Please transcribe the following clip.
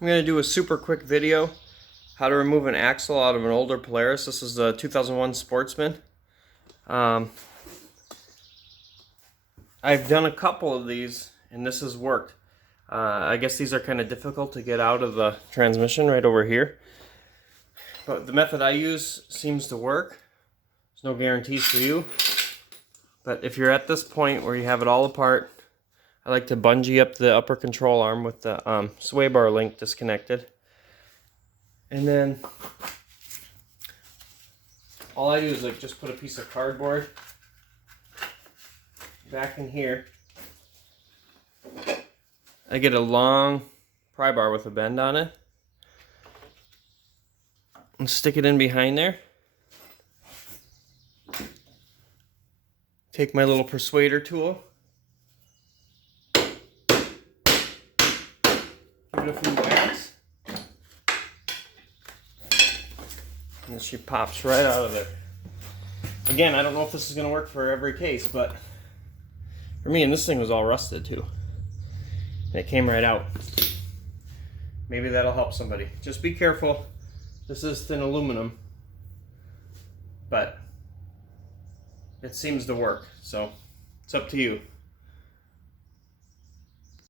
I'm going to do a super quick video how to remove an axle out of an older Polaris. This is the 2001 Sportsman. I've done a couple of these and this has worked. I guess these are kind of difficult to get out of the transmission right over here. But the method I use seems to work. There's no guarantees for you. But if you're at this point where you have it all apart, I like to bungee up the upper control arm with the sway bar link disconnected. And then all I do is just put a piece of cardboard back in here. I get a long pry bar with a bend on it and stick it in behind there. Take my little persuader tool. Give it a few whacks. And she pops right out of there. Again, I don't know if this is going to work for every case, but for me, and this thing was all rusted too. And it came right out. Maybe that'll help somebody. Just be careful. This is thin aluminum, but it seems to work. So it's up to you.